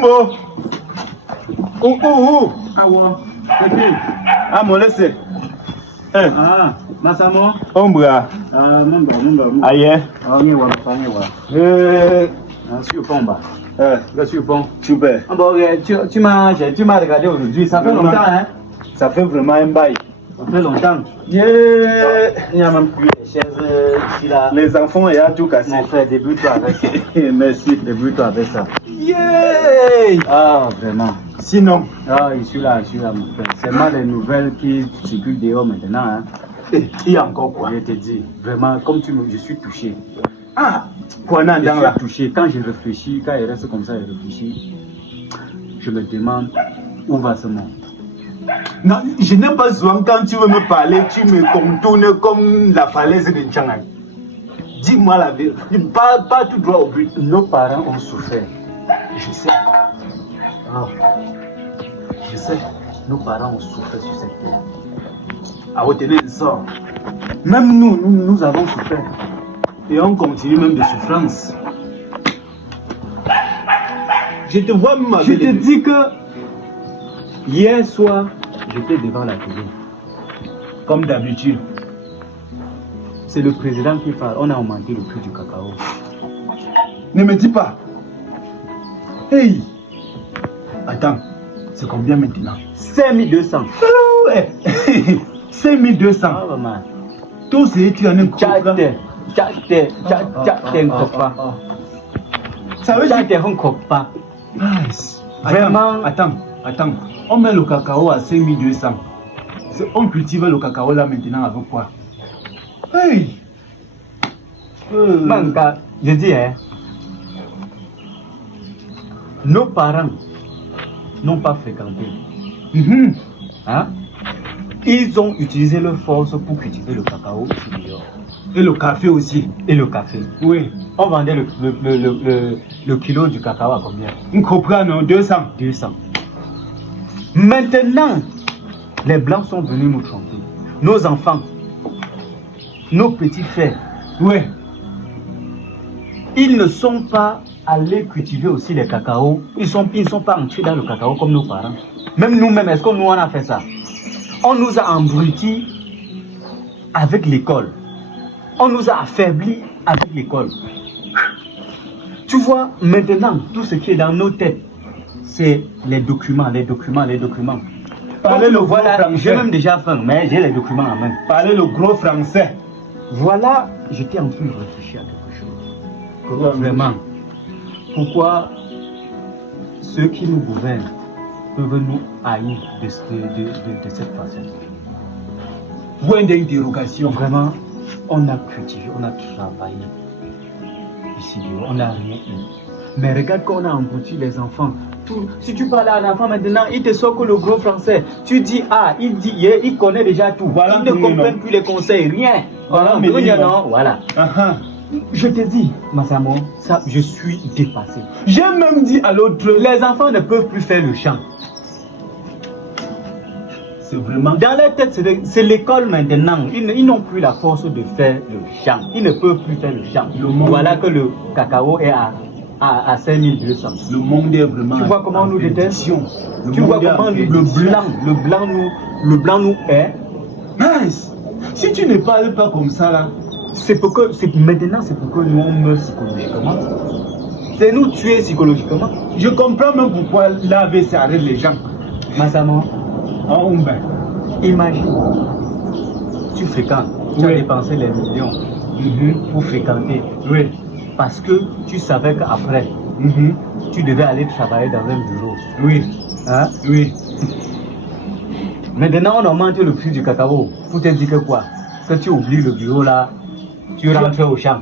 Kumbo. Awa. Ah, mon laissez. Ah, Masamo. Ombra. Ah, Mamba. Aïe. Ah, Nyewa. Sur Pomba. Sur Pont. Super. Bon, tu m'as regardé aujourd'hui, ça fait longtemps, hein? Ça fait vraiment un bail. Ça fait longtemps. Yeah. Il n'y a même plus les chaises ici là. Les enfants, il y a tout cassé. Mon frère, débute-toi avec ça. Merci. Débute-toi avec ça. Yeah. Ah, vraiment. Sinon. Ah, je suis là, mon frère. C'est mal les nouvelles qui circulent dehors maintenant, hein. Il y a encore quoi? Je te dis, vraiment, comme je suis touché. Ah, quoi Je dans la suis touché. Quand je réfléchis, quand il reste comme ça, je réfléchis, je me demande où va ce monde. Non, je n'ai pas besoin quand tu veux me parler, tu me contournes comme la falaise de Tchangai. Dis-moi la vérité, pas tout droit au but. Nos parents ont souffert. Je sais. Ah. Je sais. Nos parents ont souffert sur cette terre. À retenir le sort. Même nous avons souffert. Et on continue même de souffrance. Je te vois même avec Je te dis que hier soir, j'étais devant la télé. comme d'habitude. C'est le président qui parle. On a augmenté le prix du cacao. Ne me dis pas. Hey. Attends, c'est combien maintenant? 5200. Ouais. 5200. Ah, maman. Tout ce que tu en as un Ça veut dire nice. Vraiment. Attends. On met le cacao à 5200. On cultive le cacao là maintenant avec quoi? Hey. Manka, je dis, hein, nos parents n'ont pas fréquenté. Hein? Ils ont utilisé leur force pour cultiver le cacao dehors. Et le café aussi. Et le café. Oui. On vendait le kilo du cacao à combien? On comprend, non? 200. 200. Maintenant, les Blancs sont venus nous tromper. Nos enfants, nos petits frères, Oui. ils ne sont pas allés cultiver aussi les cacao. Ils ne sont pas entrés dans le cacao comme nos parents. Même nous-mêmes, est-ce que nous on a fait ça? On nous a embrutis avec l'école. On nous a affaiblis avec l'école. Tu vois, maintenant, tout ce qui est dans nos têtes, c'est les documents. Parlez le gros voilà, français. j'ai même déjà faim, mais j'ai les documents en main. Parlez le gros français. Voilà, j'étais en train de réfléchir à quelque chose. Vraiment, pourquoi ceux qui nous gouvernent peuvent nous haïr de cette façon? Point d'interrogation. Vraiment, on a cultivé, on a travaillé ici, on n'a rien eu. Mais regarde qu'on a embouti les enfants. Si tu parles à un enfant maintenant, il te sort que le gros français. Tu dis ah, il connaît déjà tout. Voilà, il ne comprend plus les conseils, rien. Voilà, mais non. Voilà. Je te dis, Massamo, ça, je suis dépassé. J'ai même dit à l'autre, Les enfants ne peuvent plus faire le chant. c'est vraiment. Dans leur tête, c'est l'école maintenant. Ils n'ont plus la force de faire le chant. Ils ne peuvent plus faire le chant. Voilà que le cacao est à 5200. Le monde est vraiment. Tu vois comment on nous déteste? Tu vois comment le blanc nous est. Nice. Si tu ne parles pas comme ça là. Maintenant, c'est pour que nous on meurt psychologiquement. C'est nous tuer psychologiquement. Je comprends même pourquoi l'AVC arrête les gens. Massamo, Imagine. Tu fréquentes, tu as dépensé les millions pour fréquenter. Oui. Parce que tu savais qu'après, tu devais aller travailler dans un bureau. Oui. Hein? Oui. Maintenant, on augmente le prix du cacao. Pour te dire que quoi? Que tu oublies le bureau là, tu rentres au champ.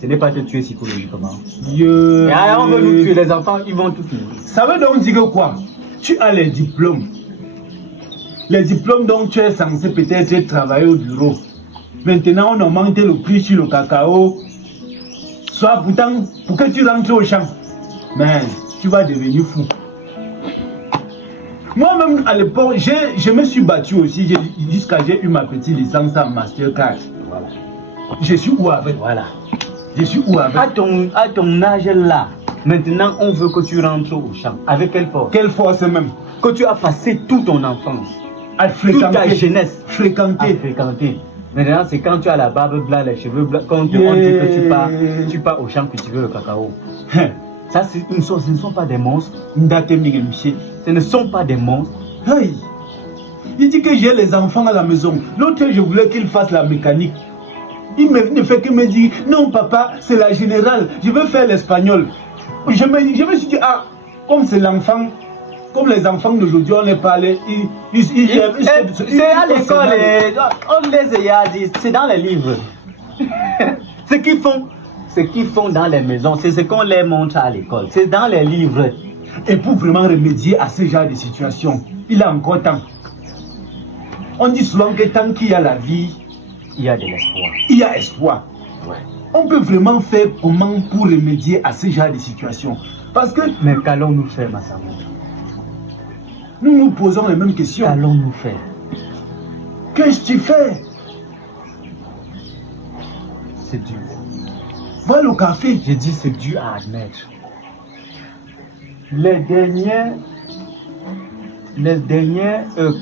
Ce n'est pas te tuer psychologiquement. Et alors, on veut nous tuer, les enfants, ils vont tout finir. Ça veut donc dire que quoi? Tu as les diplômes. Les diplômes dont tu es censé peut-être travailler au bureau. Maintenant, on augmente le prix sur le cacao. Soit pourtant, pour que tu rentres au champ. Mais tu vas devenir fou. Moi-même, à l'époque, je me suis battu aussi jusqu'à j'ai eu ma petite licence en Mastercard. Voilà. Je suis où avec? Voilà. Je suis où avec? À ton âge là, Maintenant, on veut que tu rentres au champ. Avec quelle force? Quelle force même? Que tu as passé toute ton enfance, À toute ta fréquenter. jeunesse à Fréquenter. fréquenter. Maintenant, c'est quand tu as la barbe blanche, les cheveux blancs, quand on te dit que tu pars au champ cultiver le cacao. Hein. Ça, ce ne sont pas des monstres. Ndate Miguel-Michel. Ce ne sont pas des monstres. Hey. Il dit que j'ai les enfants à la maison. L'autre, je voulais qu'il fasse la mécanique. Il ne fait que me dire, non papa, c'est la générale, je veux faire l'espagnol. Je me suis dit, ah, comme c'est l'enfant, comme les enfants d'aujourd'hui, on les parlait, C'est à l'école, on les a dit, c'est dans les livres. Ce qu'ils font dans les maisons, c'est ce qu'on les montre à l'école. C'est dans les livres. Et pour vraiment remédier à ce genre de situation, il a encore temps. On dit souvent que tant qu'il y a la vie, Il y a de l'espoir. il y a espoir. Ouais. On peut vraiment faire comment pour remédier à ce genre de situation? Parce que Mais qu'allons-nous faire, Massamo? nous nous posons les mêmes questions. Qu'allons-nous faire? Qu'est-ce que tu fais? C'est dur. Va au café. J'ai dit c'est dur à admettre. Les derniers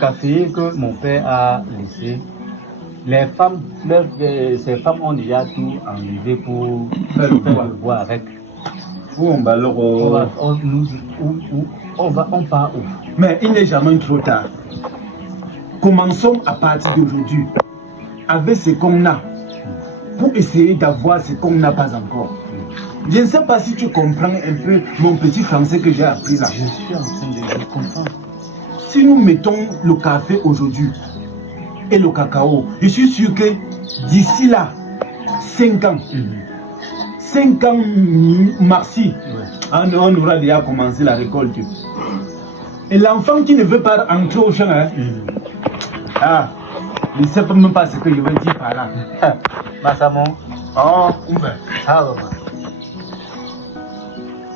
cafés que mon père a laissés, les femmes, ces femmes ont déjà tout enlevé pour faire le bois avec. On part où? Mais il n'est jamais trop tard. Commençons à partir d'aujourd'hui avec ce qu'on a pour essayer d'avoir ce qu'on n'a pas encore. Je ne sais pas si tu comprends un peu mon petit français que j'ai appris là. Je suis en train de comprendre. Si nous mettons le café aujourd'hui et le cacao, je suis sûr que d'ici là, 5 ans, 5 ans, merci, on aura déjà commencé la récolte. Et l'enfant qui ne veut pas entrer au champ, hein, ah, il ne sait même pas ce que je veux dire par là. Massamo, Oh,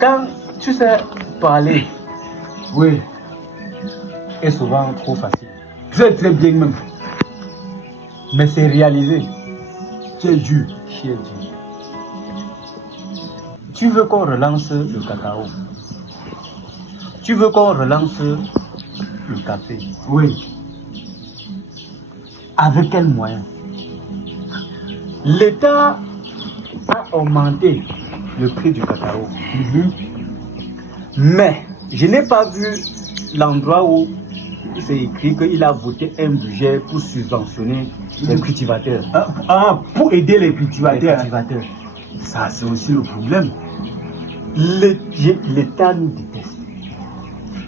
quand tu sais parler, oui, est souvent trop facile. très très bien même. Mais c'est réalisé. C'est dur. Qui est dur. Tu veux qu'on relance le cacao. Tu veux qu'on relance le café. Oui. Avec quels moyens? L'État a augmenté le prix du cacao. Mais je n'ai pas vu l'endroit où c'est écrit qu'il a voté un budget pour subventionner les cultivateurs. Pour aider les cultivateurs. Les cultivateurs. Ça, c'est aussi le problème. L'État nous déteste.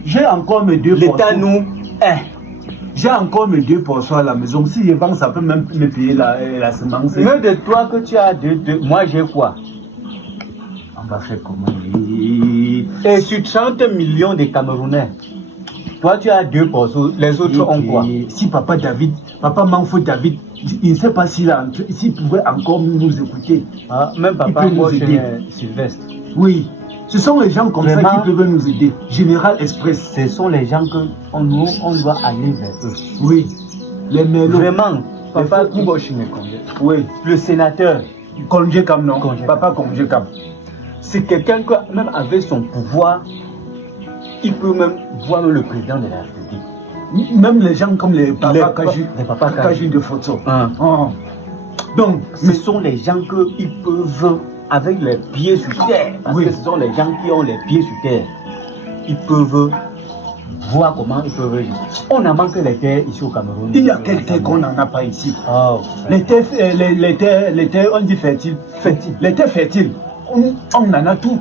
J'ai encore mes 2%. L'État nous hait. J'ai encore mes 2% à la maison. Si je vends, ça peut même me payer la semence. Mais de toi que tu as moi j'ai quoi? On va faire comment? Et sur 30 millions de Camerounais, toi tu as 2%, les autres ont quoi? Si papa Manfo David, il ne sait pas s'il pouvait encore nous écouter. Même papa Sylvestre. Oui, ce sont les gens comme vraiment, ça qui peuvent nous aider. Général Express. Ce sont les gens qu'on doit aller vers eux. Oui, les mélos. Vraiment, papa Kuboshine, oui, le sénateur. Congé Kam, non? Papa Congé Kam. C'est quelqu'un qui, même avec son pouvoir, il peut même voir le président de la République. Même les gens comme les papas Kaji de photo. Donc, ce sont les gens qui peuvent, avec les pieds sur terre, parce que ce sont les gens qui ont les pieds sur terre, ils peuvent voir comment ils peuvent vivre. On a manqué les terres ici au Cameroun. Il y a quelques terres qu'on n'en a pas ici. Les terres, on dit fertiles. Les terres fertiles, on en a tout.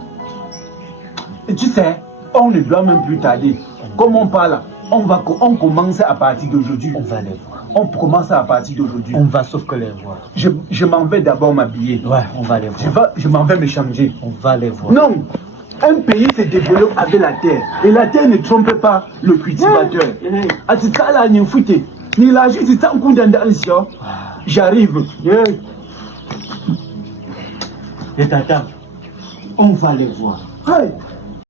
Et tu sais, on ne doit même plus tarder. Comme on parle, on commence à partir d'aujourd'hui. On va les voir. On commence à partir d'aujourd'hui. On va sauf que les voir. Je m'en vais d'abord m'habiller. Ouais, on va les voir. Je m'en vais me changer. On va les voir. Non, un pays se développe avec la terre. Et la terre ne trompe pas le cultivateur. J'arrive. Et t'attends. On va les voir. Hey.